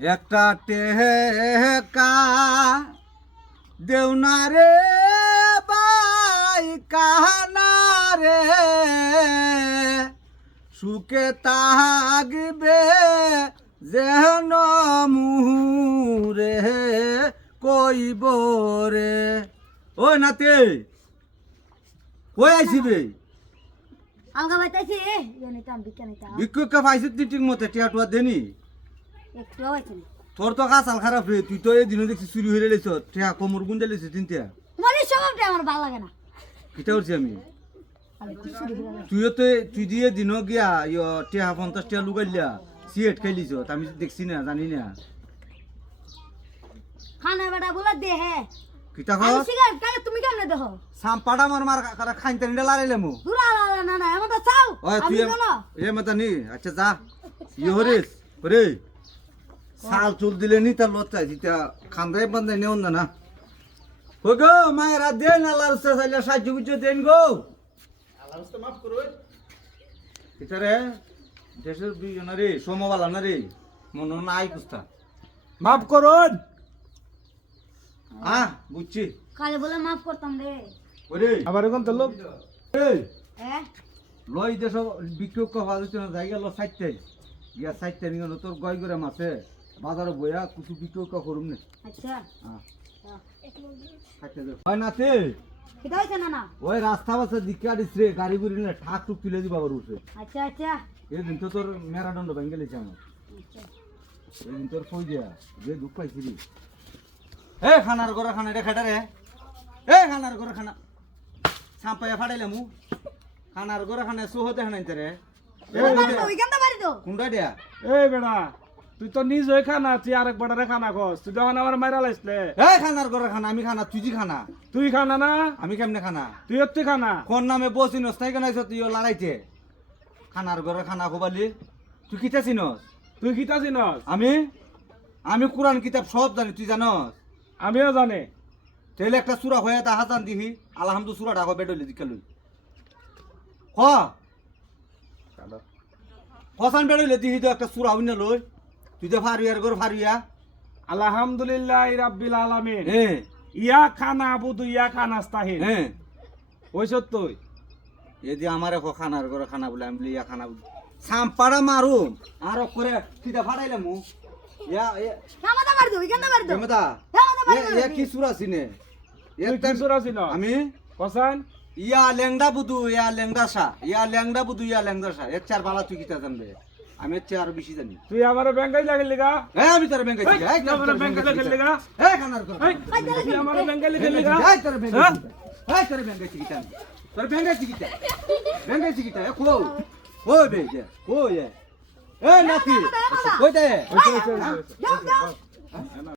একটা টেকা দেউনা রে বাই কাহানা রে সুকে তাগবে যেন মুহুরে কইব রে। ও নাতে কই আইছিবে? আলগা বাইতাছি জনিতাম বিজ্ঞানীতা বিক্ষুকা পাইছিস তুই ঠিক মতে টিয়াটুয়া দেনি একটু হইছে না তোর তো কাঁচাল খারাপ রে, তুই তো এই দিনও দেখছি চুরি হয়ে লেছ টিয়া কোমর গুঞ্জা লেছিস তিনটা। তোমার এই স্বভাবটা আমার ভালো লাগে না। কিটা করছি আমি? আমি খুশি হই না। তুইও তো তুই দিয়ে দিনও গিয়া ইয় টিয়া 50 টিয়া লুকাইলিয়া সিগারেট খাইলিছ, আমি দেখছি না জানি না। খানা বেটা বলে দে হে কিটা আমি কর সিগারেট খাই তুমি কেমনে দেখো? সাম্পাড়া মার খাইতে লারাইলামু। দুরা লা না না এমন তো চাও ওই আমি তুই জানো এ মাতা নি আচ্ছা যা ইয়ে হরিস রে সাল চুল দিলে নি তার লজ্জা দিতা খান্দাই বান্দাই নেও না না। ও গো মায়েরা দেন আল্লাহর উস্তাদ চাইলে সাহায্য বুঝছো দেন গো। আল্লাহর উস্তাদ মাফ করো। কিটা রে দেশের দুইজন রে সমবালা না রে মন নাই কুস্তা মাফ করুন। বুঝছি কালে বলে মাফ করতাম রে। ওরে আবার এখন তো লোক এই হ্যাঁ লই দেশ বিক্ষোভ করা দিতে না জায়গা ল সাইডটাই গিয়া সাইডটা নিয়ে তোর গয় করে মাছে বাজারে বইয়া কিছু বিক্ষোভ করুম না। আচ্ছা হয় নাতে এটা হইছে না না ওই রাস্তা বাসে দিকে আদিস রে গাড়ি গুড়ি না ঠাক টুক তুলে দিবা ওর উঠে। আচ্ছা আচ্ছা এদিন তো তোর মেরাদণ্ড ভেঙে গেছে আমার, এদিন তোর কই দিয়া যে দুঃখ পাইছি রে। এ খানার ঘরে খানা রে খাটা রে, এ খানার ঘরে খানা সাম্পাইয়া ফাটাইলে মু খানার ঘরে খানা সোহতে খানাইতে রে ওইখানটা বাড়ি তো কুন্ডা দিয়া। এই বেড়া তুই তো নিজ হয়ে খানা, তুই আরেক বেটারে খানা খস, তুই যখন আমার মাইরা লাইসলে এ খানার ঘরে খানা আমি খানা তুই খানা তুই খানা না আমি কেমনে খানা তুই হচ্ছে খানা। কোন নামে বসি নস্তাই কেন তুই লড়াইতে খানার ঘরে খানা খোবালি তুই কিতা চিনস? তুই কিতা চিনস? আমি কোরআন কিতাব সব জানি তুই জানস? আমিও জানে। তাহলে একটা সুরা হয়ে তা হাজান দিহি আলহামদু সুরা ঢাকা বেডলি দিকে লই ক কসান বেডলে দিহি তো একটা সুরা হইনা লই তুই তো ফারুয়ার ঘর ফারুয়া। আলহামদুলিল্লাহ রাব্বিল আলামিন হ্যাঁ ইয়া খানা আবুদু ইয়া খানা আস্তাহিন। হ্যাঁ ওই তুই এদি আমারে খানার ঘরে খানা বলে আমি বলি ইয়া খানা বলি সাম্পাড়া মারুম আর করে কিতা ফাটাইলাম মু ইয়া আমাদা বাড়ি তো ওইখানটা বাড়ি তো জমদা আমাদা বাড়ি এ কি সুরা সিনে তুই কি সূরা চিনস? আমি কসান ইয়া লেংডা বুদু ইয়া লেংডা সা ইয়া লেংডা বুদু ইয়া লেংডা সা এর চার বালা তুই কিতা জানবে আমি এর চেয়ে আরো বেশি জানি। তুই আমার ব্যাংকাই লাগিলি গা? হ্যাঁ আমি তোর ব্যাংকে এই, তুই আমার ব্যাংকে লাগিলি গা? হ্যাঁ খানার ঘর এই, তুই আমার ব্যাংকে লাগিলি গা? হ্যাঁ তোর ব্যাংকে হ্যাঁ তোর ব্যাংকে চিকিতা তোর ব্যাংকে চিকিতা কো ও বে যে ও এ নাতি কই দে ওই, ওই, ওই, ওই, ওই, ওই, ওই, ওই, ওই, ওই, ওই, ওই, ওই, ওই, ওই, ওই, ওই, ওই, ওই,